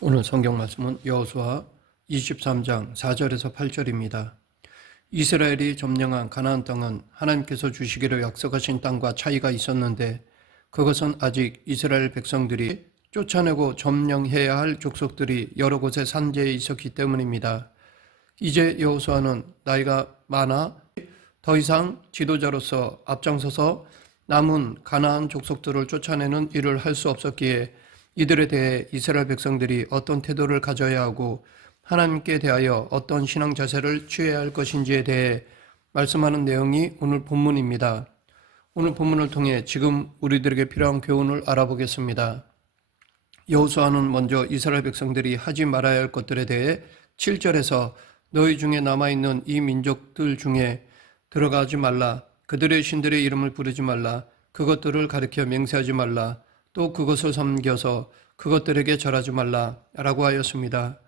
오늘 성경 말씀은 여호수아 23장 4절에서 8절입니다. 이스라엘이 점령한 가나안 땅은 하나님께서 주시기로 약속하신 땅과 차이가 있었는데 그것은 아직 이스라엘 백성들이 쫓아내고 점령해야 할 족속들이 여러 곳에 산재해 있었기 때문입니다. 이제 여호수아는 나이가 많아 더 이상 지도자로서 앞장서서 남은 가나안 족속들을 쫓아내는 일을 할 수 없었기에 이들에 대해 이스라엘 백성들이 어떤 태도를 가져야 하고 하나님께 대하여 어떤 신앙 자세를 취해야 할 것인지에 대해 말씀하는 내용이 오늘 본문입니다. 오늘 본문을 통해 지금 우리들에게 필요한 교훈을 알아보겠습니다. 여호수아는 먼저 이스라엘 백성들이 하지 말아야 할 것들에 대해 7절에서 너희 중에 남아있는 이 민족들 중에 들어가지 말라, 그들의 신들의 이름을 부르지 말라, 그것들을 가리켜 맹세하지 말라, 또 그것을 섬겨서 그것들에게 절하지 말라 라고 하였습니다.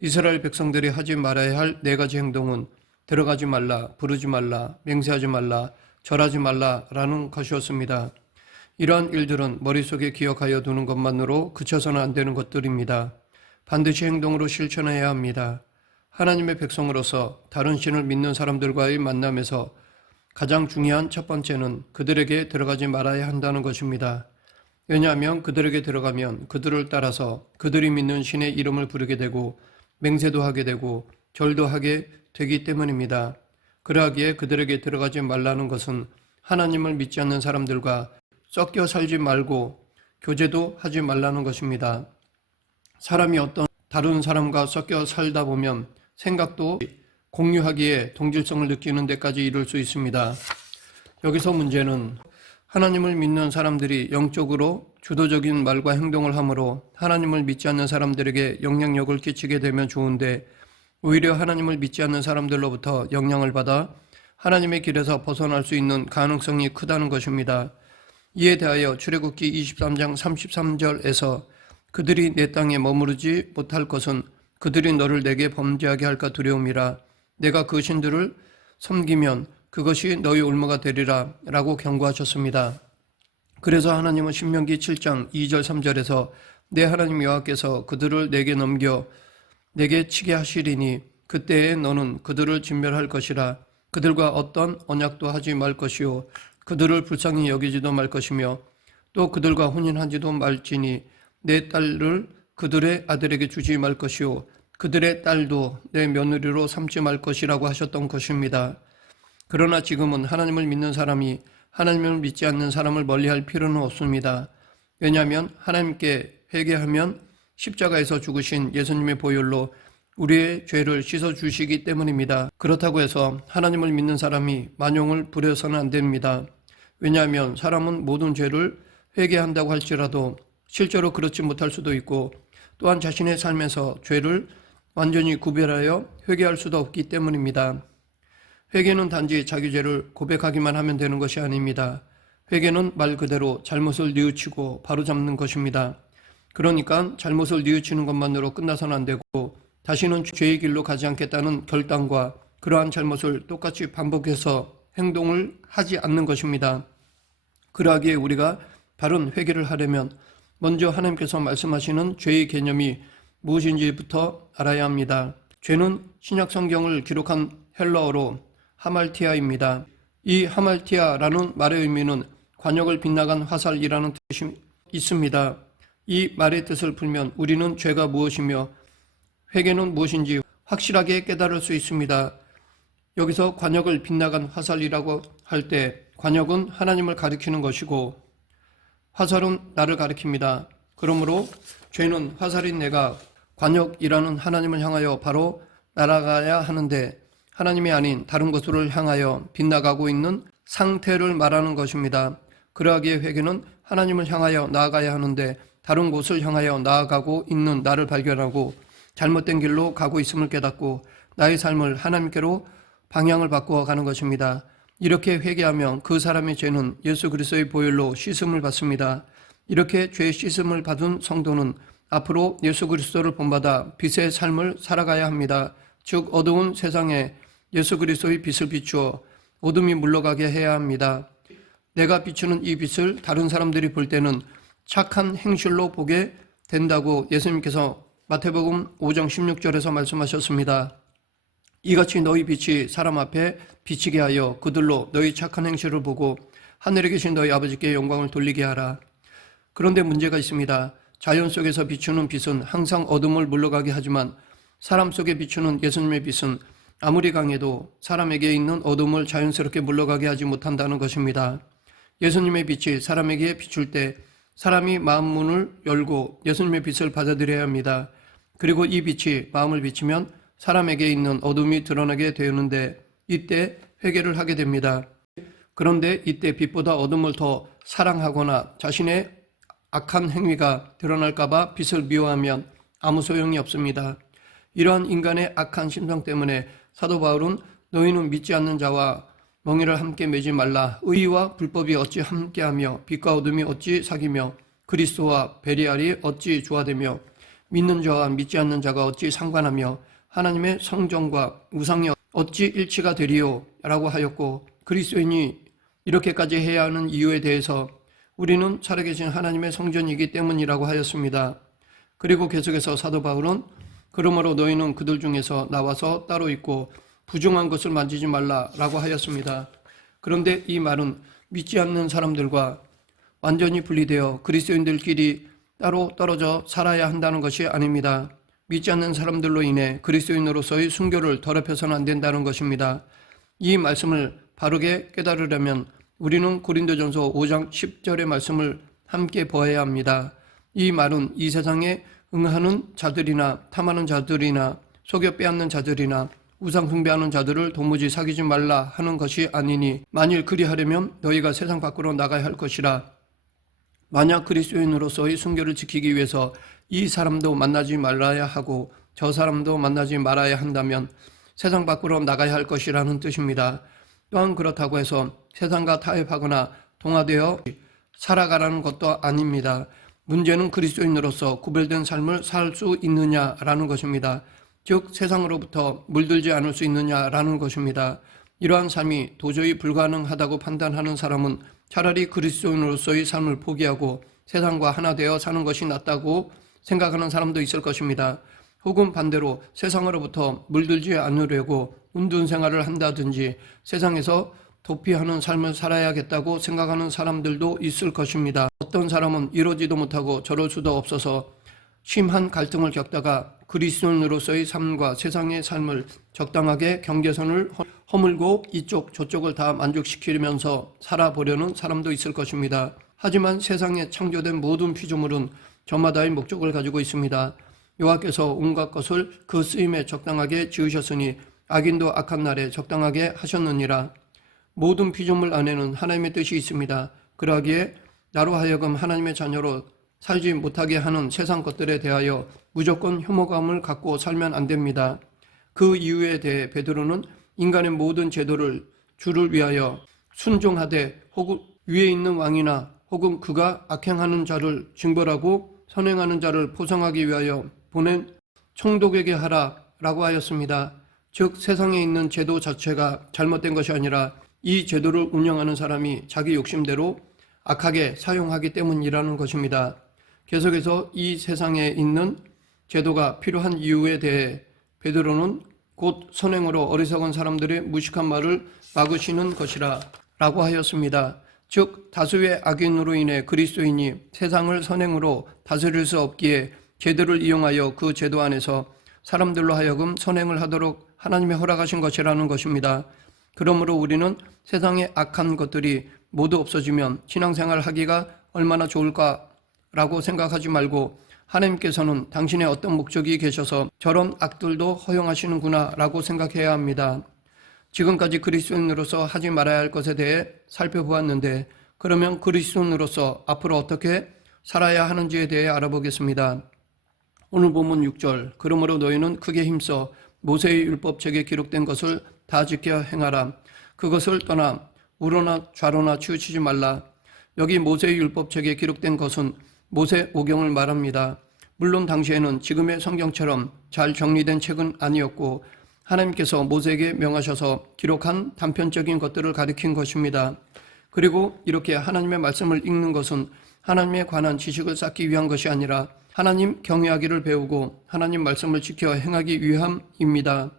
이스라엘 백성들이 하지 말아야 할 네 가지 행동은 들어가지 말라, 부르지 말라, 맹세하지 말라, 절하지 말라 라는 것이었습니다. 이러한 일들은 머릿속에 기억하여 두는 것만으로 그쳐서는 안 되는 것들입니다. 반드시 행동으로 실천해야 합니다. 하나님의 백성으로서 다른 신을 믿는 사람들과의 만남에서 가장 중요한 첫 번째는 그들에게 들어가지 말아야 한다는 것입니다. 왜냐하면 그들에게 들어가면 그들을 따라서 그들이 믿는 신의 이름을 부르게 되고 맹세도 하게 되고 절도 하게 되기 때문입니다. 그러하기에 그들에게 들어가지 말라는 것은 하나님을 믿지 않는 사람들과 섞여 살지 말고 교제도 하지 말라는 것입니다. 사람이 어떤 다른 사람과 섞여 살다 보면 생각도 공유하기에 동질성을 느끼는 데까지 이를 수 있습니다. 여기서 문제는 하나님을 믿는 사람들이 영적으로 주도적인 말과 행동을 하므로 하나님을 믿지 않는 사람들에게 영향력을 끼치게 되면 좋은데 오히려 하나님을 믿지 않는 사람들로부터 영향을 받아 하나님의 길에서 벗어날 수 있는 가능성이 크다는 것입니다. 이에 대하여 출애굽기 23장 33절에서 그들이 내 땅에 머무르지 못할 것은 그들이 너를 내게 범죄하게 할까 두려움이라, 내가 그 신들을 섬기면 그것이 너희 올무가 되리라 라고 경고하셨습니다. 그래서 하나님은 신명기 7장 2절 3절에서 내 하나님 여호와께서 그들을 내게 넘겨 내게 치게 하시리니 그때에 너는 그들을 진멸할 것이라, 그들과 어떤 언약도 하지 말 것이요 그들을 불쌍히 여기지도 말 것이며 또 그들과 혼인하지도 말지니 내 딸을 그들의 아들에게 주지 말 것이요 그들의 딸도 내 며느리로 삼지 말 것이라고 하셨던 것입니다. 그러나 지금은 하나님을 믿는 사람이 하나님을 믿지 않는 사람을 멀리할 필요는 없습니다. 왜냐하면 하나님께 회개하면 십자가에서 죽으신 예수님의 보혈로 우리의 죄를 씻어주시기 때문입니다. 그렇다고 해서 하나님을 믿는 사람이 만용을 부려서는 안 됩니다. 왜냐하면 사람은 모든 죄를 회개한다고 할지라도 실제로 그렇지 못할 수도 있고 또한 자신의 삶에서 죄를 완전히 구별하여 회개할 수도 없기 때문입니다. 회개는 단지 자기 죄를 고백하기만 하면 되는 것이 아닙니다. 회개는 말 그대로 잘못을 뉘우치고 바로잡는 것입니다. 그러니까 잘못을 뉘우치는 것만으로 끝나서는 안 되고 다시는 죄의 길로 가지 않겠다는 결단과 그러한 잘못을 똑같이 반복해서 행동을 하지 않는 것입니다. 그러하기에 우리가 바른 회개를 하려면 먼저 하나님께서 말씀하시는 죄의 개념이 무엇인지부터 알아야 합니다. 죄는 신약 성경을 기록한 헬라어로 하말티아입니다. 이 하말티아라는 말의 의미는 관역을 빗나간 화살이라는 뜻이 있습니다. 이 말의 뜻을 풀면 우리는 죄가 무엇이며 회개는 무엇인지 확실하게 깨달을 수 있습니다. 여기서 관역을 빗나간 화살이라고 할 때 관역은 하나님을 가리키는 것이고 화살은 나를 가리킵니다. 그러므로 죄는 화살인 내가 관역이라는 하나님을 향하여 바로 날아가야 하는데 하나님이 아닌 다른 곳으로 향하여 빗나가고 있는 상태를 말하는 것입니다. 그러하기에 회개는 하나님을 향하여 나아가야 하는데 다른 곳을 향하여 나아가고 있는 나를 발견하고 잘못된 길로 가고 있음을 깨닫고 나의 삶을 하나님께로 방향을 바꾸어 가는 것입니다. 이렇게 회개하면 그 사람의 죄는 예수 그리스도의 보혈로 씻음을 받습니다. 이렇게 죄 씻음을 받은 성도는 앞으로 예수 그리스도를 본받아 빛의 삶을 살아가야 합니다. 즉 어두운 세상에 예수 그리스도의 빛을 비추어 어둠이 물러가게 해야 합니다. 내가 비추는 이 빛을 다른 사람들이 볼 때는 착한 행실로 보게 된다고 예수님께서 마태복음 5장 16절에서 말씀하셨습니다. 이같이 너희 빛이 사람 앞에 비치게 하여 그들로 너희 착한 행실을 보고 하늘에 계신 너희 아버지께 영광을 돌리게 하라. 그런데 문제가 있습니다. 자연 속에서 비추는 빛은 항상 어둠을 물러가게 하지만 사람 속에 비추는 예수님의 빛은 아무리 강해도 사람에게 있는 어둠을 자연스럽게 물러가게 하지 못한다는 것입니다. 예수님의 빛이 사람에게 비출 때 사람이 마음 문을 열고 예수님의 빛을 받아들여야 합니다. 그리고 이 빛이 마음을 비치면 사람에게 있는 어둠이 드러나게 되는데 이때 회개를 하게 됩니다. 그런데 이때 빛보다 어둠을 더 사랑하거나 자신의 악한 행위가 드러날까봐 빛을 미워하면 아무 소용이 없습니다. 이러한 인간의 악한 심성 때문에 사도 바울은 너희는 믿지 않는 자와 멍에를 함께 매지 말라. 의와 불법이 어찌 함께하며 빛과 어둠이 어찌 사귀며 그리스도와 베리알이 어찌 조화되며 믿는 자와 믿지 않는 자가 어찌 상관하며 하나님의 성전과 우상이 어찌 일치가 되리요? 라고 하였고 그리스도인이 이렇게까지 해야 하는 이유에 대해서 우리는 살아계신 하나님의 성전이기 때문이라고 하였습니다. 그리고 계속해서 사도 바울은 그러므로 너희는 그들 중에서 나와서 따로 있고 부정한 것을 만지지 말라라고 하였습니다. 그런데 이 말은 믿지 않는 사람들과 완전히 분리되어 그리스도인들끼리 따로 떨어져 살아야 한다는 것이 아닙니다. 믿지 않는 사람들로 인해 그리스도인으로서의 순교를 더럽혀서는 안 된다는 것입니다. 이 말씀을 바르게 깨달으려면 우리는 고린도전서 5장 10절의 말씀을 함께 보아야 합니다. 이 말은 이 세상에 응하는 자들이나 탐하는 자들이나 속여 빼앗는 자들이나 우상 숭배하는 자들을 도무지 사귀지 말라 하는 것이 아니니 만일 그리하려면 너희가 세상 밖으로 나가야 할 것이라. 만약 그리스도인으로서의 순교를 지키기 위해서 이 사람도 만나지 말아야 하고 저 사람도 만나지 말아야 한다면 세상 밖으로 나가야 할 것이라는 뜻입니다. 또한 그렇다고 해서 세상과 타협하거나 동화되어 살아가라는 것도 아닙니다. 문제는 그리스도인으로서 구별된 삶을 살 수 있느냐라는 것입니다. 즉 세상으로부터 물들지 않을 수 있느냐라는 것입니다. 이러한 삶이 도저히 불가능하다고 판단하는 사람은 차라리 그리스도인으로서의 삶을 포기하고 세상과 하나 되어 사는 것이 낫다고 생각하는 사람도 있을 것입니다. 혹은 반대로 세상으로부터 물들지 않으려고 운둔 생활을 한다든지 세상에서 도피하는 삶을 살아야겠다고 생각하는 사람들도 있을 것입니다. 어떤 사람은 이러지도 못하고 저럴 수도 없어서 심한 갈등을 겪다가 그리스도인으로서의 삶과 세상의 삶을 적당하게 경계선을 허물고 이쪽 저쪽을 다 만족시키면서 살아보려는 사람도 있을 것입니다. 하지만 세상에 창조된 모든 피조물은 저마다의 목적을 가지고 있습니다. 여호와께서 온갖 것을 그 쓰임에 적당하게 지으셨으니 악인도 악한 날에 적당하게 하셨느니라. 모든 피조물 안에는 하나님의 뜻이 있습니다. 그러하기에 나로 하여금 하나님의 자녀로 살지 못하게 하는 세상 것들에 대하여 무조건 혐오감을 갖고 살면 안 됩니다. 그 이유에 대해 베드로는 인간의 모든 제도를 주를 위하여 순종하되 혹은 위에 있는 왕이나 혹은 그가 악행하는 자를 징벌하고 선행하는 자를 포상하기 위하여 보낸 총독에게 하라 라고 하였습니다. 즉 세상에 있는 제도 자체가 잘못된 것이 아니라 이 제도를 운영하는 사람이 자기 욕심대로 악하게 사용하기 때문이라는 것입니다. 계속해서 이 세상에 있는 제도가 필요한 이유에 대해 베드로는 곧 선행으로 어리석은 사람들의 무식한 말을 막으시는 것이라 라고 하였습니다. 즉 다수의 악인으로 인해 그리스도인이 세상을 선행으로 다스릴 수 없기에 제도를 이용하여 그 제도 안에서 사람들로 하여금 선행을 하도록 하나님이 허락하신 것이라는 것입니다. 그러므로 우리는 세상의 악한 것들이 모두 없어지면 신앙생활을 하기가 얼마나 좋을까라고 생각하지 말고 하나님께서는 당신의 어떤 목적이 계셔서 저런 악들도 허용하시는구나 라고 생각해야 합니다. 지금까지 그리스도인으로서 하지 말아야 할 것에 대해 살펴보았는데 그러면 그리스도인으로서 앞으로 어떻게 살아야 하는지에 대해 알아보겠습니다. 오늘 본문 6절 그러므로 너희는 크게 힘써 모세의 율법책에 기록된 것을 다 지켜 행하라. 그것을 떠나 우로나 좌로나 치우치지 말라. 여기 모세의 율법책에 기록된 것은 모세 오경을 말합니다. 물론 당시에는 지금의 성경처럼 잘 정리된 책은 아니었고 하나님께서 모세에게 명하셔서 기록한 단편적인 것들을 가리킨 것입니다. 그리고 이렇게 하나님의 말씀을 읽는 것은 하나님에 관한 지식을 쌓기 위한 것이 아니라 하나님 경외하기를 배우고 하나님 말씀을 지켜 행하기 위함입니다.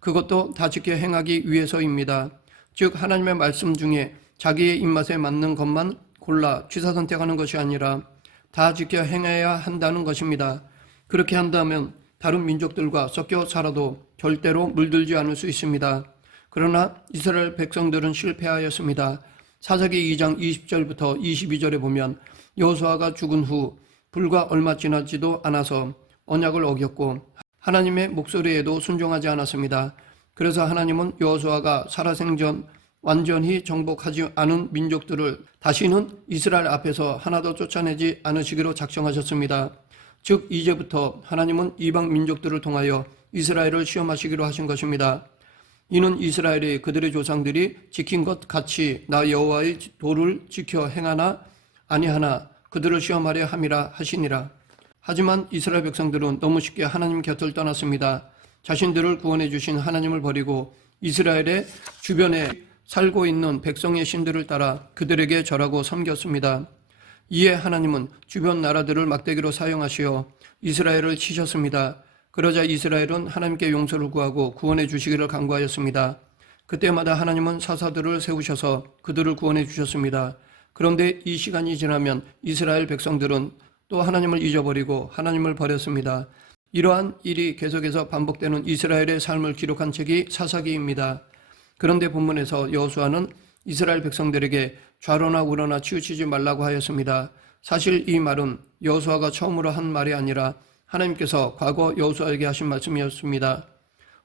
그것도 다 지켜 행하기 위해서입니다. 즉 하나님의 말씀 중에 자기의 입맛에 맞는 것만 골라 취사 선택하는 것이 아니라 다 지켜 행해야 한다는 것입니다. 그렇게 한다면 다른 민족들과 섞여 살아도 절대로 물들지 않을 수 있습니다. 그러나 이스라엘 백성들은 실패하였습니다. 사사기 2장 20절부터 22절에 보면 여호수아가 죽은 후 불과 얼마 지나지도 않아서 언약을 어겼고 하나님의 목소리에도 순종하지 않았습니다. 그래서 하나님은 여호수아가 살아생전 완전히 정복하지 않은 민족들을 다시는 이스라엘 앞에서 하나도 쫓아내지 않으시기로 작정하셨습니다. 즉 이제부터 하나님은 이방 민족들을 통하여 이스라엘을 시험하시기로 하신 것입니다. 이는 이스라엘이 그들의 조상들이 지킨 것 같이 나 여호와의 도를 지켜 행하나 아니하나 그들을 시험하려 함이라 하시니라. 하지만 이스라엘 백성들은 너무 쉽게 하나님 곁을 떠났습니다. 자신들을 구원해 주신 하나님을 버리고 이스라엘의 주변에 살고 있는 백성의 신들을 따라 그들에게 절하고 섬겼습니다. 이에 하나님은 주변 나라들을 막대기로 사용하시어 이스라엘을 치셨습니다. 그러자 이스라엘은 하나님께 용서를 구하고 구원해 주시기를 간구하였습니다. 그때마다 하나님은 사사들을 세우셔서 그들을 구원해 주셨습니다. 그런데 이 시간이 지나면 이스라엘 백성들은 또 하나님을 잊어버리고 하나님을 버렸습니다. 이러한 일이 계속해서 반복되는 이스라엘의 삶을 기록한 책이 사사기입니다. 그런데 본문에서 여호수아는 이스라엘 백성들에게 좌로나 우로나 치우치지 말라고 하였습니다. 사실 이 말은 여호수아가 처음으로 한 말이 아니라 하나님께서 과거 여호수아에게 하신 말씀이었습니다.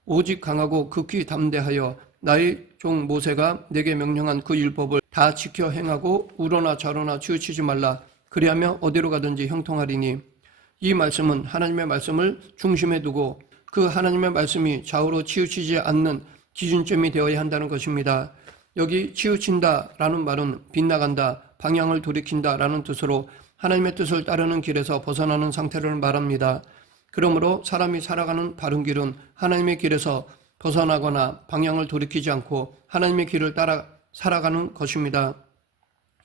오직 강하고 극히 담대하여 나의 종 모세가 내게 명령한 그 율법을 다 지켜 행하고 우로나 좌로나 치우치지 말라. 그리하면 어디로 가든지 형통하리니. 이 말씀은 하나님의 말씀을 중심에 두고 그 하나님의 말씀이 좌우로 치우치지 않는 기준점이 되어야 한다는 것입니다. 여기 치우친다라는 말은 빗나간다, 방향을 돌이킨다라는 뜻으로 하나님의 뜻을 따르는 길에서 벗어나는 상태를 말합니다. 그러므로 사람이 살아가는 바른 길은 하나님의 길에서 벗어나거나 방향을 돌이키지 않고 하나님의 길을 따라 살아가는 것입니다.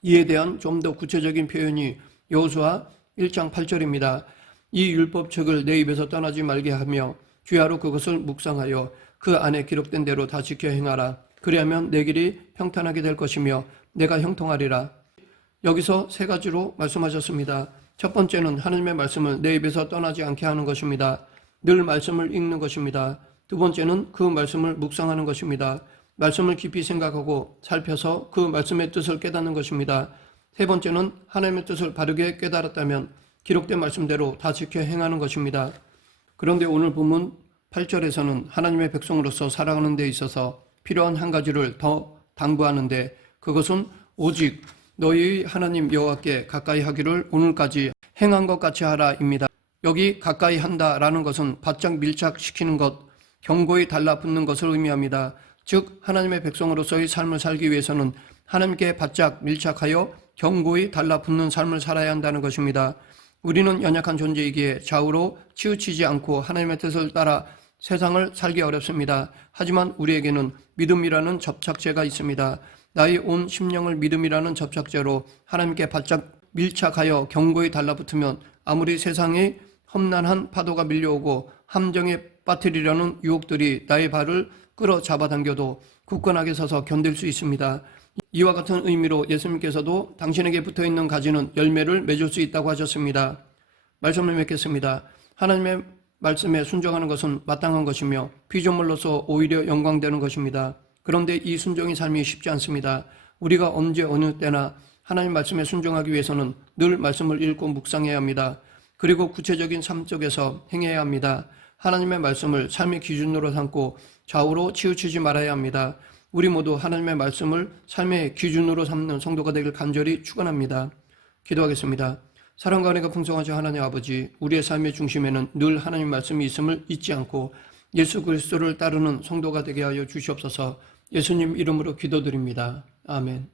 이에 대한 좀 더 구체적인 표현이 여호수아 1장 8절입니다. 이 율법책을 내 입에서 떠나지 말게 하며 주야로 그것을 묵상하여 그 안에 기록된 대로 다 지켜 행하라. 그리하면 내 길이 평탄하게 될 것이며 내가 형통하리라. 여기서 세 가지로 말씀하셨습니다. 첫 번째는 하나님의 말씀을 내 입에서 떠나지 않게 하는 것입니다. 늘 말씀을 읽는 것입니다. 두 번째는 그 말씀을 묵상하는 것입니다. 말씀을 깊이 생각하고 살펴서 그 말씀의 뜻을 깨닫는 것입니다. 세 번째는 하나님의 뜻을 바르게 깨달았다면 기록된 말씀대로 다 지켜 행하는 것입니다. 그런데 오늘 본문 8절에서는 하나님의 백성으로서 살아가는 데 있어서 필요한 한 가지를 더 당부하는데 그것은 오직 너희 하나님 여호와께 가까이 하기를 오늘까지 행한 것 같이 하라입니다. 여기 가까이 한다라는 것은 바짝 밀착시키는 것, 견고히 달라붙는 것을 의미합니다. 즉 하나님의 백성으로서의 삶을 살기 위해서는 하나님께 바짝 밀착하여 견고히 달라붙는 삶을 살아야 한다는 것입니다. 우리는 연약한 존재이기에 좌우로 치우치지 않고 하나님의 뜻을 따라 세상을 살기 어렵습니다. 하지만 우리에게는 믿음이라는 접착제가 있습니다. 나의 온 심령을 믿음이라는 접착제로 하나님께 바짝 밀착하여 견고히 달라붙으면 아무리 세상에 험난한 파도가 밀려오고 함정에 빠뜨리려는 유혹들이 나의 발을 끌어 잡아당겨도 굳건하게 서서 견딜 수 있습니다. 이와 같은 의미로 예수님께서도 당신에게 붙어있는 가지는 열매를 맺을 수 있다고 하셨습니다. 말씀을 맺겠습니다. 하나님의 말씀에 순종하는 것은 마땅한 것이며 피조물로서 오히려 영광되는 것입니다. 그런데 이 순종의 삶이 쉽지 않습니다. 우리가 언제 어느 때나 하나님 말씀에 순종하기 위해서는 늘 말씀을 읽고 묵상해야 합니다. 그리고 구체적인 삶 속에서 행해야 합니다. 하나님의 말씀을 삶의 기준으로 삼고 좌우로 치우치지 말아야 합니다. 우리 모두 하나님의 말씀을 삶의 기준으로 삼는 성도가 되길 간절히 축원합니다. 기도하겠습니다. 사랑과 은혜가 풍성하신 하나님 아버지, 우리의 삶의 중심에는 늘 하나님 말씀이 있음을 잊지 않고 예수 그리스도를 따르는 성도가 되게 하여 주시옵소서. 예수님 이름으로 기도드립니다. 아멘.